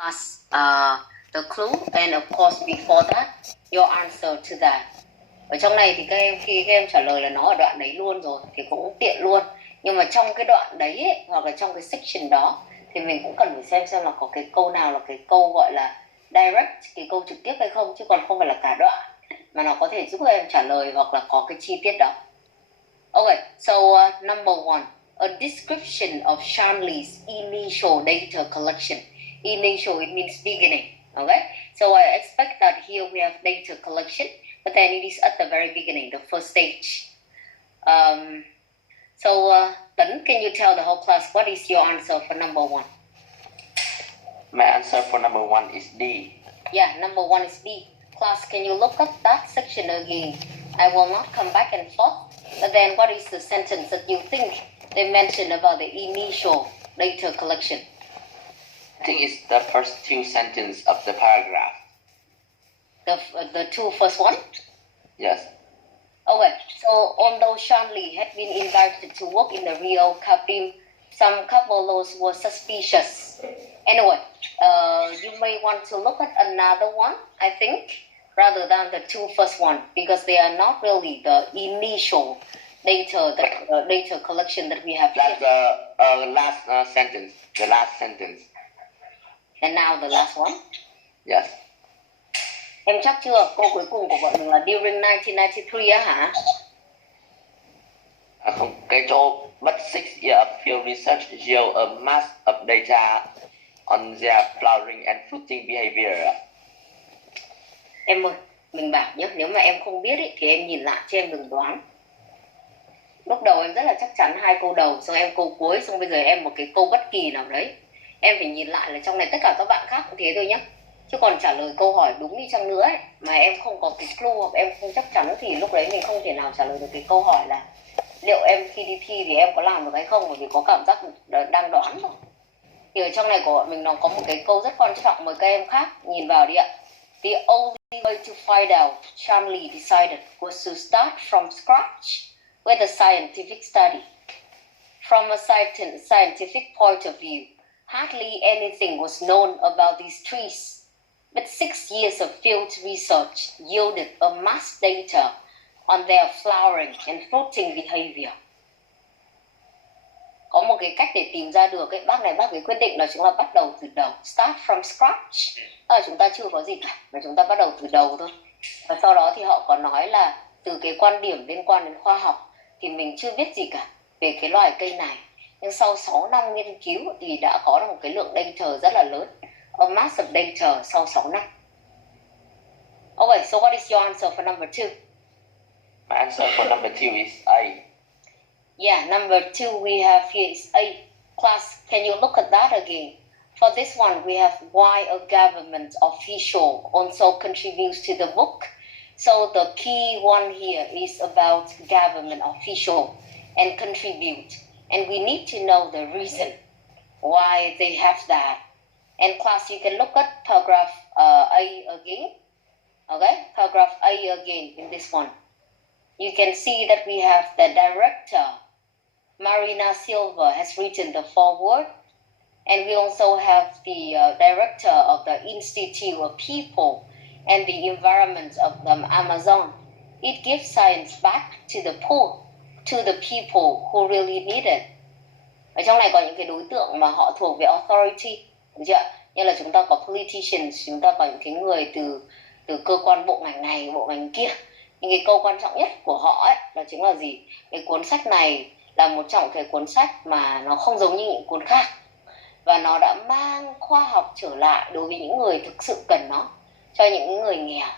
pass the clue and of course before that your answer to that. Ở trong này thì khi các em trả lời là nó ở đoạn đấy luôn rồi thì cũng tiện luôn. Nhưng mà trong cái đoạn đấy ấy, hoặc là trong cái section đó thì mình cũng cần phải xem là có cái câu nào là cái câu gọi là direct, cái câu trực tiếp hay không, chứ còn không phải là cả đoạn mà nó có thể giúp các em trả lời hoặc là có cái chi tiết đó. Okay, so number one, a description of Shanli's initial data collection. Initial, it means beginning. Okay, so I expect that here we have data collection, but then it is at the very beginning, the first stage. Tấn, can you tell the whole class what is your answer for number one? My answer for number one is D. Yeah, number one is D. Class, can you look at that section again? I will not come back and forth. But then what is the sentence that you think they mentioned about the initial data collection? I think it's the first two sentences of the paragraph. The two first one? Yes. Okay, so although Shanli had been invited to work in the Rio cabin, some couples were suspicious. Anyway, you may want to look at another one, I think, rather than the two first one, because they are not really the initial data collection that we have That's here. the last sentence. The last sentence. And now the last one? Yes. Em chắc chưa? Câu cuối cùng của bọn mình là during 1993 á hả? Không, cái chỗ but 6 years of field research yield a mass of data on their flowering and fruiting behavior. Em ơi, mình bảo nhé, nếu mà em không biết ý, thì em nhìn lại chứ em đừng đoán. Lúc đầu em rất là chắc chắn hai câu đầu, xong em câu cuối, xong bây giờ em một cái câu bất kỳ nào đấy. Em phải nhìn lại là trong này tất cả các bạn khác cũng thế thôi nhé. Chứ còn trả lời câu hỏi đúng đi chăng nữa ấy, mà em không có cái clue hoặc em không chắc chắn thì lúc đấy mình không thể nào trả lời được cái câu hỏi là liệu em khi đi thi thì em có làm được hay không, bởi vì có cảm giác đang đoán rồi. Thì ở trong này của bọn mình nó có một cái câu rất quan trọng, mời các em khác nhìn vào đi ạ. The only way to find out, Shanli decided, was to start from scratch with a scientific study. From a scientific point of view, hardly anything was known about these trees. But 6 years of field research yielded a mass data on their flowering and fruiting behavior. Có một cái cách để tìm ra được cái bác cái quyết định đó chính là bắt đầu từ đầu, start from scratch. Chúng ta chưa có gì cả mà chúng ta bắt đầu từ đầu thôi. Và sau đó thì họ có nói là từ cái quan điểm liên quan đến khoa học thì mình chưa biết gì cả về cái loài cây này. Nhưng sau 6 năm nghiên cứu thì đã có được một cái lượng data rất là lớn, a massive data sau 6 năm. Okay, so what is your answer for number 2? My answer for number 2 is A. Yeah, number 2 we have here is A. Class, can you look at that again? For this one, we have why a government official also contributes to the book. So the key one here is about government official and contribute. And we need to know the reason why they have that. And class, you can look at paragraph A again. Okay, paragraph A again in this one. You can see that we have the director, Marina Silva, has written the foreword. And we also have the director of the Institute of People and the Environment of the Amazon. It gives science back to the poor, to the people who really need it. Ở trong này có những cái đối tượng mà họ thuộc về authority, được chưa? Như là chúng ta có politicians, chúng ta có những cái người từ cơ quan bộ ngành này, bộ ngành kia. Nhưng cái câu quan trọng nhất của họ ấy là chính là gì? Cái cuốn sách này là một trong cái cuốn sách mà nó không giống như những cuốn khác. Và nó đã mang khoa học trở lại đối với những người thực sự cần nó, cho những người nghèo.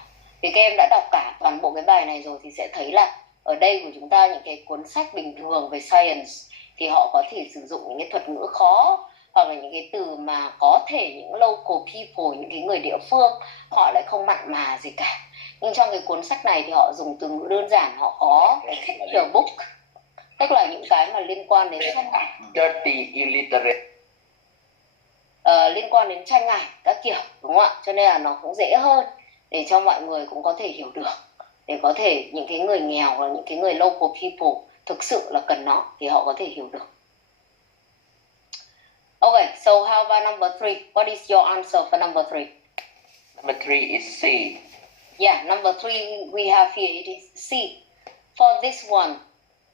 Thì các em đã đọc cả toàn bộ cái bài này rồi thì sẽ thấy là ở đây của chúng ta những cái cuốn sách bình thường về science thì họ có thể sử dụng những cái thuật ngữ khó hoặc là những cái từ mà có thể những local people, những cái người địa phương họ lại không mặn mà gì cả. Nhưng trong cái cuốn sách này thì họ dùng từ ngữ đơn giản, họ có cái picture book, tức là những cái mà liên quan đến tranh ảnh, Dirty, illiterate. Liên quan đến tranh ảnh các kiểu, đúng không ạ? Cho nên là nó cũng dễ hơn để cho mọi người cũng có thể hiểu được, để có thể những cái người nghèo hoặc những cái người local people thực sự là cần nó thì họ có thể hiểu được. Okay, so how about number 3? What is your answer for number 3? Number 3 is C. Yeah, number 3 we have here, it is C. For this one,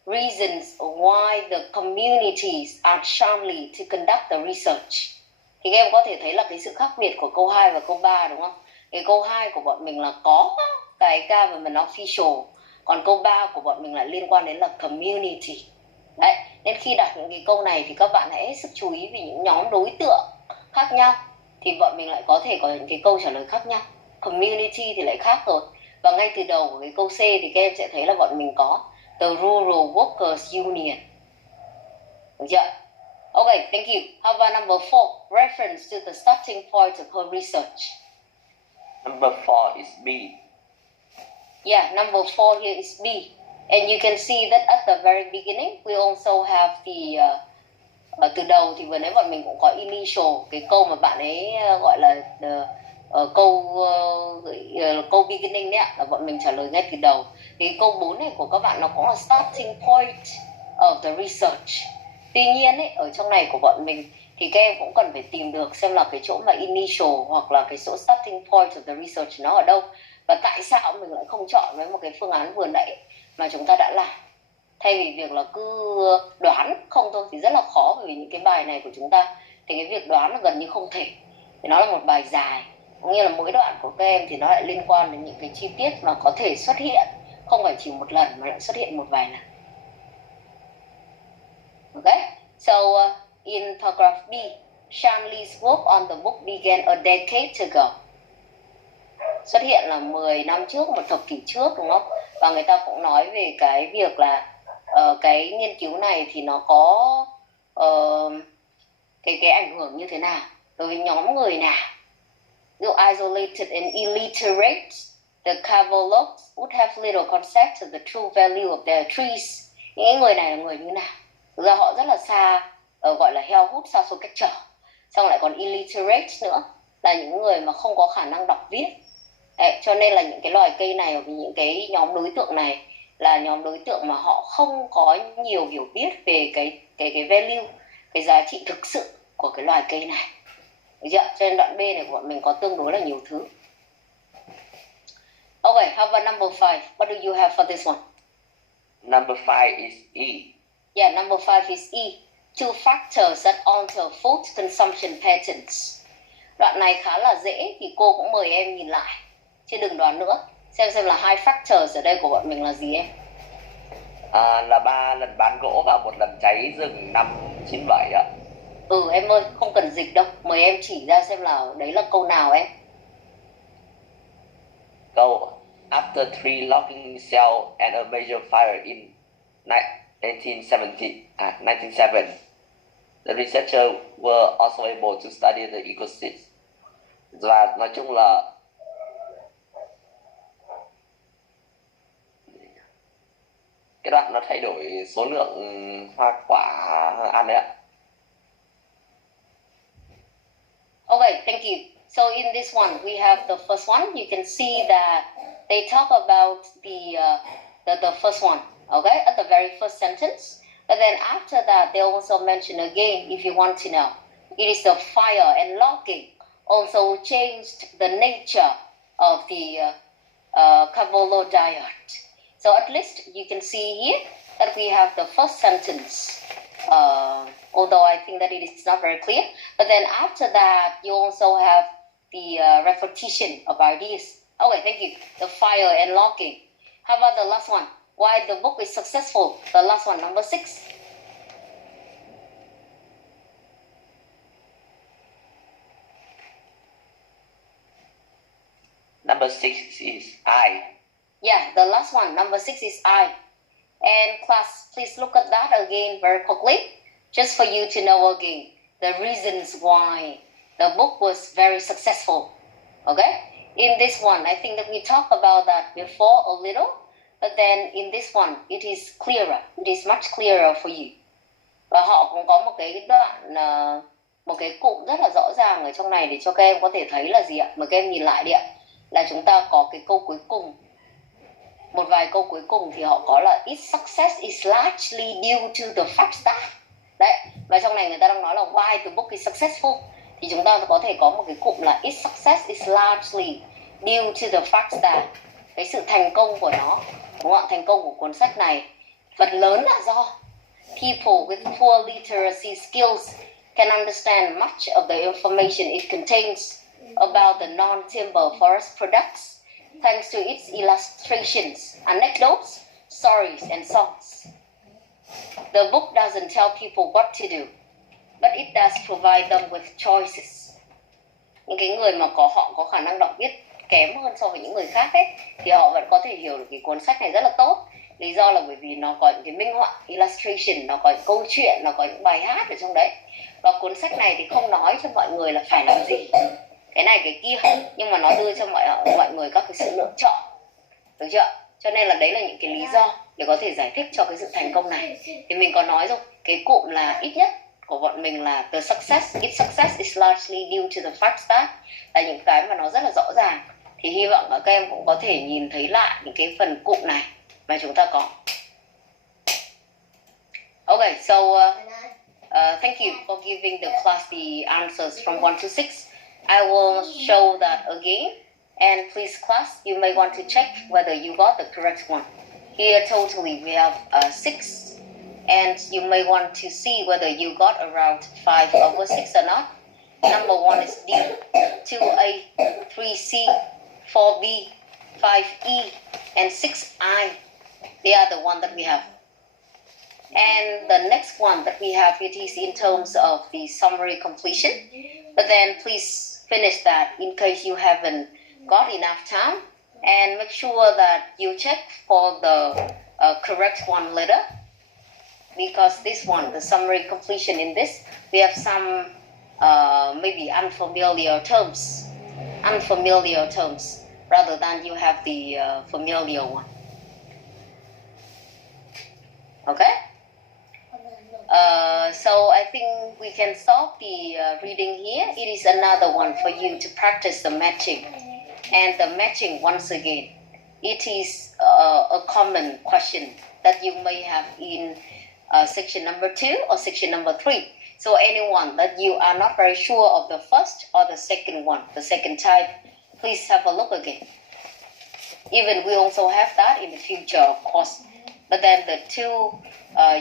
reasons why the communities are sharply to conduct the research. Thì các em có thể thấy là cái sự khác biệt của câu 2 và câu 3 đúng không? Cái câu 2 của bọn mình là có cái government official, còn câu 3 của bọn mình lại liên quan đến là community. Đấy, nên khi đặt những cái câu này thì các bạn hãy hết sức chú ý về những nhóm đối tượng khác nhau thì bọn mình lại có thể có những cái câu trả lời khác nhau. Community thì lại khác rồi. Và ngay từ đầu của cái câu C thì các em sẽ thấy là bọn mình có the Rural Workers Union. Được chưa? Okay, thank you. How about number 4? Reference to the starting point of her research. Number 4 is B. Yeah, number 4 here is B. And you can see that at the very beginning, we also have the... từ đầu thì vừa nãy bọn mình cũng có initial, cái câu mà bạn ấy gọi là câu beginning đấy ạ, là bọn mình trả lời ngay từ đầu. Thì câu 4 này của các bạn nó cũng là starting point of the research. Tuy nhiên ấy, ở trong này của bọn mình thì các em cũng cần phải tìm được xem là cái chỗ mà initial hoặc là cái chỗ starting point of the research nó ở đâu. Và tại sao mình lại không chọn với một cái phương án vừa nãy mà chúng ta đã làm. Thay vì việc là cứ đoán không thôi thì rất là khó, bởi vì những cái bài này của chúng ta thì cái việc đoán là gần như không thể. Thì nó là một bài dài, cũng như là mỗi đoạn của các em thì nó lại liên quan đến những cái chi tiết mà có thể xuất hiện không phải chỉ một lần mà lại xuất hiện một vài lần. Okay, so in paragraph B, Shanley's work on the book began a decade ago. Xuất hiện là 10 năm trước, một thập kỷ trước đúng không? Và người ta cũng nói về cái việc là cái nghiên cứu này thì nó có cái ảnh hưởng như thế nào đối với nhóm người nào. Ví dụ isolated and illiterate, the Cavologs would have little concept of the true value of their trees. Những người này là người như nào? Thực ra họ rất là xa, gọi là heo hút, xa xôi cách trở. Xong lại còn illiterate nữa, là những người mà không có khả năng đọc viết. Đấy, cho nên là những cái loài cây này, những cái nhóm đối tượng này là nhóm đối tượng mà họ không có nhiều hiểu biết về cái value, cái giá trị thực sự của cái loài cây này. Được chưa? Cho nên đoạn B này của bọn mình có tương đối là nhiều thứ. Okay, how about number 5? What do you have for this one? Number 5 is E. Yeah, number 5 is E. Two factors that alter food consumption patterns. Đoạn này khá là dễ thì cô cũng mời em nhìn lại, chứ đừng đoán nữa. Xem là hai factors ở đây của bọn mình là gì em? Là 3 lần bán gỗ và 1 lần cháy rừng năm 97 ạ. Em ơi, không cần dịch đâu. Mời em chỉ ra xem là đấy là câu nào em. Câu after 3 logging cell and a major fire in 1907, the researchers were also able to study the ecosystem. Và nói chung là cái đoạn nó thay đổi số lượng hoa quả ăn đấy ạ. Okay, thank you. So in this one, we have the first one. You can see that they talk about the first one, okay, at the very first sentence. But then after that, they also mention again, if you want to know, it is the fire and logging also changed the nature of the Cavolo diet. So at least you can see here that we have the first sentence, although I think that it is not very clear. But then after that, you also have the repetition of ideas. Okay, thank you. The fire and logging. How about the last one? Why the book is successful? The last one, number 6. Number 6 is I. Yeah, the last one, number 6 is I. And class, please look at that again very quickly, just for you to know again the reasons why the book was very successful. Okay? In this one, I think that we talked about that before a little, but then in this one, it is clearer. It is much clearer for you. Và họ cũng có một cái đoạn, một cái cụm rất là rõ ràng ở trong này để cho các em có thể thấy là gì ạ? Mời các em nhìn lại đi ạ. Là chúng ta có cái câu cuối cùng. Một vài câu cuối cùng thì họ có là its success is largely due to the fact that. Đấy, và trong này người ta đang nói là why the book is successful. Thì chúng ta có thể có một cái cụm là its success is largely due to the fact that, cái sự thành công của nó, đúng không ạ? Thành công của cuốn sách này phần lớn là do people with poor literacy skills can understand much of the information it contains about the non-timber forest products thanks to its illustrations, anecdotes, stories, and songs. The book doesn't tell people what to do, but it does provide them with choices. Những cái người mà họ có khả năng đọc viết kém hơn so với những người khác ấy, thì họ vẫn có thể hiểu được cái cuốn sách này rất là tốt. Lý do là bởi vì nó có những cái minh họa, illustration, nó có những câu chuyện, nó có những bài hát ở trong đấy. Và cuốn sách này thì không nói cho mọi người là phải làm gì, cái này cái kia, nhưng mà nó đưa cho mọi người các cái sự lựa chọn, được chưa? Cho nên là đấy là những cái lý do để có thể giải thích cho cái sự thành công này. Thì mình có nói rồi, cái cụm là ít nhất của bọn mình là the success, its success is largely due to the fact that, là những cái mà nó rất là rõ ràng. Thì hy vọng là các em cũng có thể nhìn thấy lại những cái phần cụm này mà chúng ta có. Okay, so thank you for giving the class the answers from 1 to 6. I will show that again. And please class, you may want to check whether you got the correct one. Here totally we have 6. And you may want to see whether you got around 5 over 6 or not. Number 1 is D, 2A, 3C, 4B, 5E, and 6I. They are the one that we have. And the next one that we have, it is in terms of the summary completion. But then please finish that in case you haven't got enough time. And make sure that you check for the correct one later. Because this one, the summary completion in this, we have some maybe unfamiliar terms, rather than you have the familiar one. Okay? So I think we can stop the reading here. It is another one for you to practice the matching. And the matching, once again, it is a common question that you may have in section number 2 or section number 3. So anyone that you are not very sure of the first or the second one, the second type, please have a look again. Even we also have that in the future, of course. But then the 2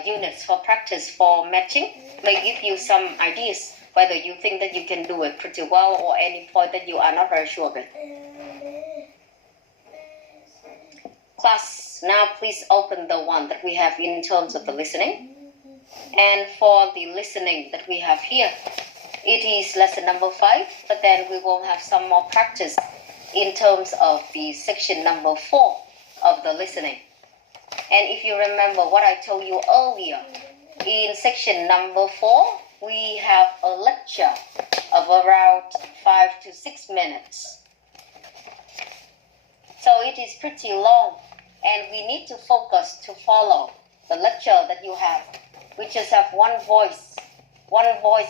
units for practice for matching may give you some ideas whether you think that you can do it pretty well or any point that you are not very sure of it. Class, now please open the one that we have in terms of the listening. And for the listening that we have here, it is lesson number 5, but then we will have some more practice in terms of the section number 4 of the listening. And if you remember what I told you earlier, in section number 4, we have a lecture of around 5 to 6 minutes. So it is pretty long, and we need to focus to follow the lecture that you have. We just have one voice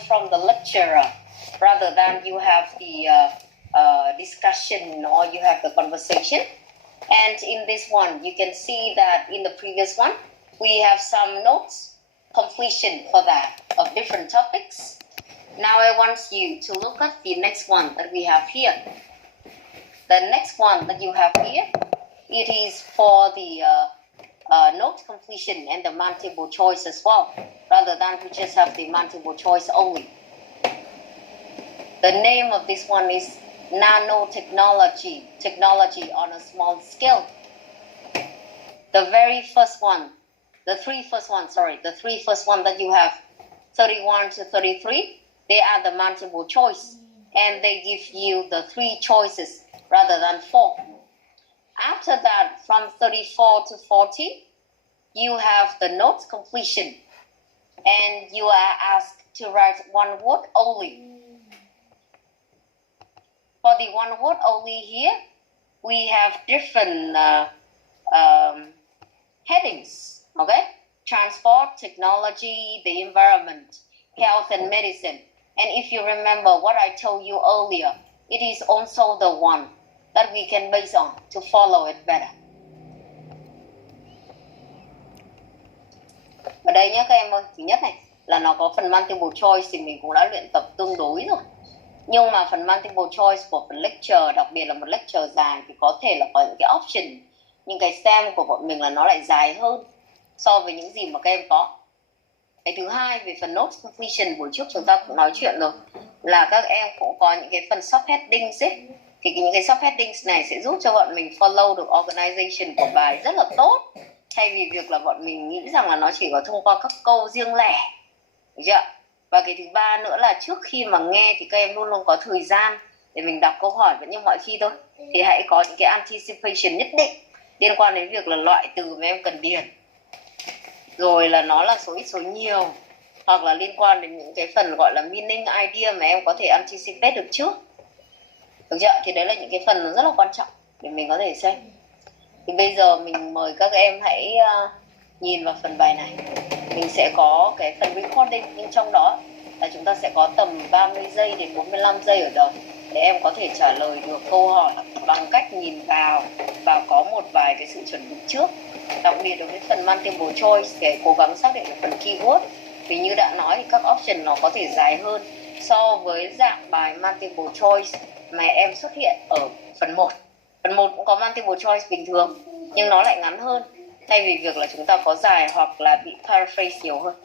from the lecturer, rather than you have the discussion or you have the conversation. And in this one, you can see that in the previous one, we have some notes, completion for that, of different topics. Now I want you to look at the next one that we have here. The next one that you have here, it is for the note completion and the multiple choice as well, rather than we just have the multiple choice only. The name of this one is nanotechnology, technology on a small scale. The very first one, the three first one that you have, 31 to 33, they are the multiple choice, and they give you the 3 choices rather than 4. After that, from 34 to 40, you have the note completion, and you are asked to write one word only. For the one word only here, we have different headings, okay? Transport, technology, the environment, health and medicine. And if you remember what I told you earlier, it is also the one that we can base on to follow it better. Ở đây nhé các em ơi, thứ nhất này, là nó có phần multiple choice thì mình cũng đã luyện tập tương đối rồi. Nhưng mà phần multiple choice của phần lecture, đặc biệt là một lecture dài, thì có thể là có những cái option, những cái STEM của bọn mình là nó lại dài hơn so với những gì mà các em có. Cái thứ hai, về phần notes completion, buổi trước chúng ta cũng nói chuyện rồi, là các em cũng có những cái phần subheadings ấy. Thì những cái subheadings này sẽ giúp cho bọn mình follow được organization của bài rất là tốt, thay vì việc là bọn mình nghĩ rằng là nó chỉ có thông qua các câu riêng lẻ, được chưa? Và cái thứ ba nữa là trước khi mà nghe thì các em luôn luôn có thời gian để mình đọc câu hỏi vẫn như mọi khi thôi. Thì hãy có những cái anticipation nhất định liên quan đến việc là loại từ mà em cần điền, rồi là nó là số ít số nhiều, hoặc là liên quan đến những cái phần gọi là meaning idea mà em có thể anticipate được trước, được chưa? Thì đấy là những cái phần rất là quan trọng để mình có thể xem. Thì bây giờ mình mời các em hãy nhìn vào phần bài này. Mình sẽ có cái phần recording, nhưng trong đó là chúng ta sẽ có tầm 30 giây đến 45 giây ở đầu để em có thể trả lời được câu hỏi bằng cách nhìn vào và có một vài cái sự chuẩn bị trước. Đặc biệt đối với phần multiple choice để cố gắng xác định được phần keyword, vì như đã nói thì các option nó có thể dài hơn so với dạng bài multiple choice mà em xuất hiện ở phần 1. Phần 1 cũng có multiple choice bình thường nhưng nó lại ngắn hơn, thay vì việc là chúng ta có dài hoặc là bị paraphrase nhiều hơn.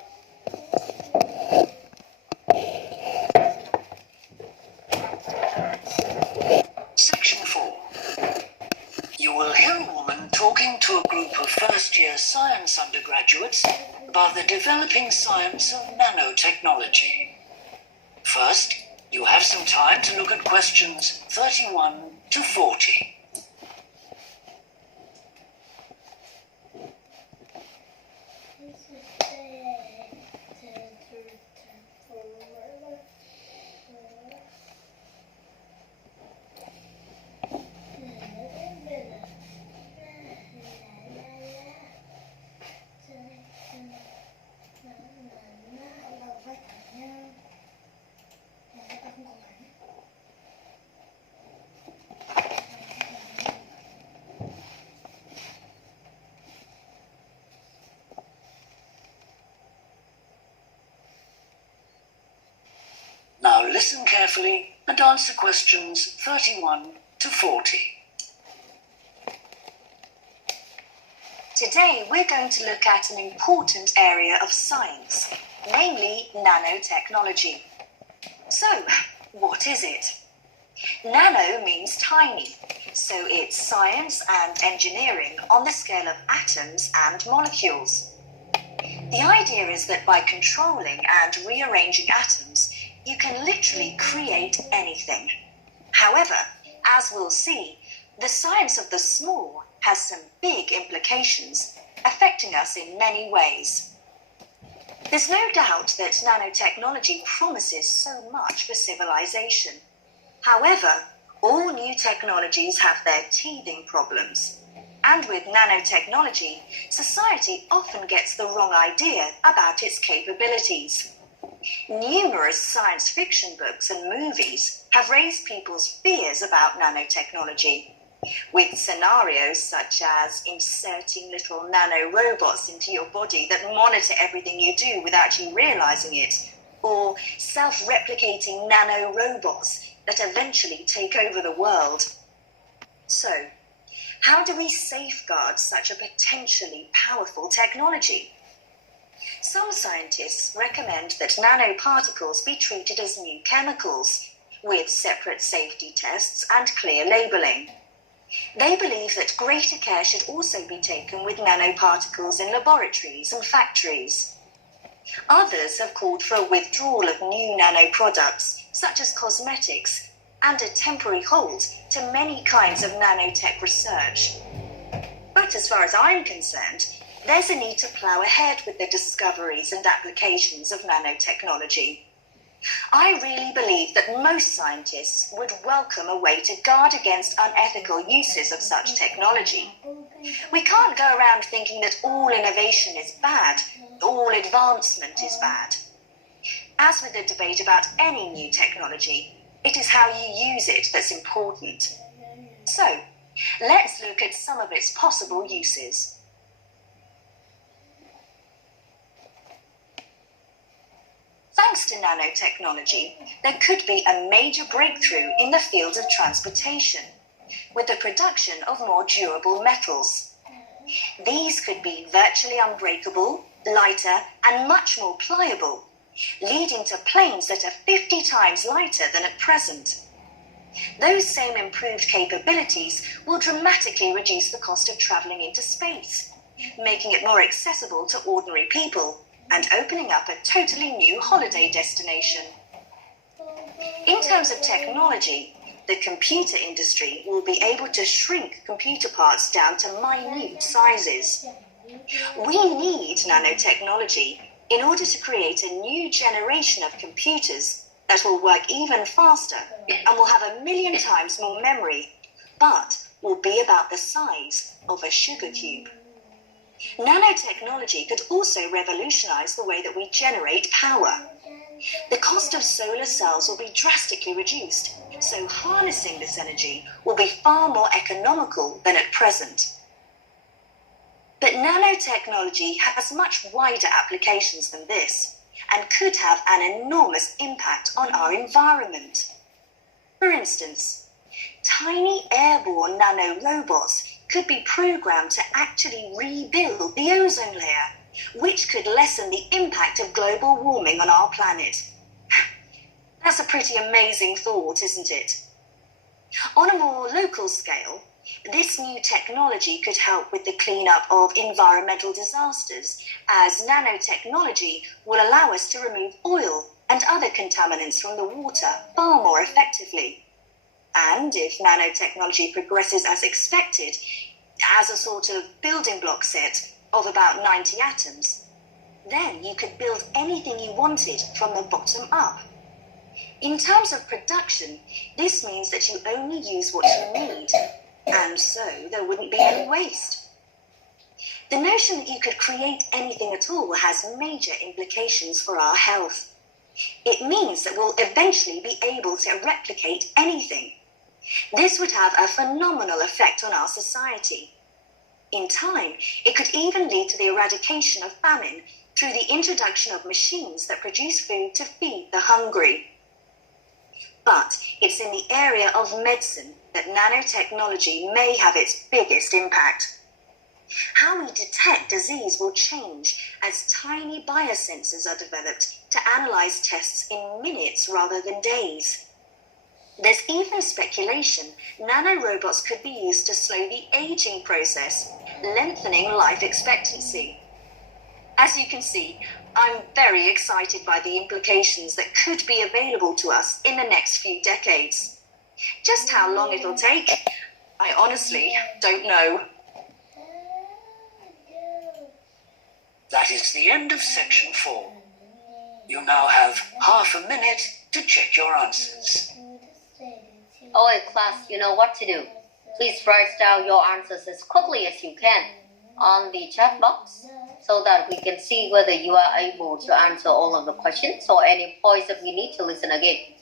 Section 4. You will hear a woman talking to a group of first-year science undergraduates about the developing science of nanotechnology. First, you have some time to look at questions 31 to 40. Now listen carefully and answer questions 31 to 40. Today we're going to look at an important area of science, namely nanotechnology. So, what is it? Nano means tiny, so it's science and engineering on the scale of atoms and molecules. The idea is that by controlling and rearranging atoms, you can literally create anything. However, as we'll see, the science of the small has some big implications, affecting us in many ways. There's no doubt that nanotechnology promises so much for civilization. However, all new technologies have their teething problems. And with nanotechnology, society often gets the wrong idea about its capabilities. Numerous science fiction books and movies have raised people's fears about nanotechnology, with scenarios such as inserting little nanorobots into your body that monitor everything you do without you realizing it, or self-replicating nanorobots that eventually take over the world. So, how do we safeguard such a potentially powerful technology? Some scientists recommend that nanoparticles be treated as new chemicals, with separate safety tests and clear labeling. They believe that greater care should also be taken with nanoparticles in laboratories and factories. Others have called for a withdrawal of new nanoproducts, such as cosmetics, and a temporary halt to many kinds of nanotech research. But as far as I'm concerned, there's a need to plough ahead with the discoveries and applications of nanotechnology. I really believe that most scientists would welcome a way to guard against unethical uses of such technology. We can't go around thinking that all innovation is bad, all advancement is bad. As with the debate about any new technology, it is how you use it that's important. So, let's look at some of its possible uses. Thanks to nanotechnology, there could be a major breakthrough in the field of transportation, with the production of more durable metals. These could be virtually unbreakable, lighter, and much more pliable, leading to planes that are 50 times lighter than at present. Those same improved capabilities will dramatically reduce the cost of traveling into space, making it more accessible to ordinary people and opening up a totally new holiday destination. In terms of technology, the computer industry will be able to shrink computer parts down to minute sizes. We need nanotechnology in order to create a new generation of computers that will work even faster and will have 1,000,000 times more memory, but will be about the size of a sugar cube. Nanotechnology could also revolutionize the way that we generate power. The cost of solar cells will be drastically reduced, so harnessing this energy will be far more economical than at present. But nanotechnology has much wider applications than this, and could have an enormous impact on our environment. For instance, tiny airborne nanorobots could be programmed to actually rebuild the ozone layer, which could lessen the impact of global warming on our planet. That's a pretty amazing thought, isn't it? On a more local scale, this new technology could help with the cleanup of environmental disasters, as nanotechnology will allow us to remove oil and other contaminants from the water far more effectively. And if nanotechnology progresses as expected, as a sort of building block set of about 90 atoms, then you could build anything you wanted from the bottom up. In terms of production, this means that you only use what you need, and so there wouldn't be any waste. The notion that you could create anything at all has major implications for our health. It means that we'll eventually be able to replicate anything. This would have a phenomenal effect on our society. In time, it could even lead to the eradication of famine through the introduction of machines that produce food to feed the hungry. But it's in the area of medicine that nanotechnology may have its biggest impact. How we detect disease will change as tiny biosensors are developed to analyze tests in minutes rather than days. There's even speculation nanorobots could be used to slow the aging process, lengthening life expectancy. As you can see, I'm very excited by the implications that could be available to us in the next few decades. Just how long it'll take, I honestly don't know. That is the end of section 4. You now have half a minute to check your answers. Alright class, you know what to do. Please write down your answers as quickly as you can on the chat box so that we can see whether you are able to answer all of the questions or any points that we need to listen again.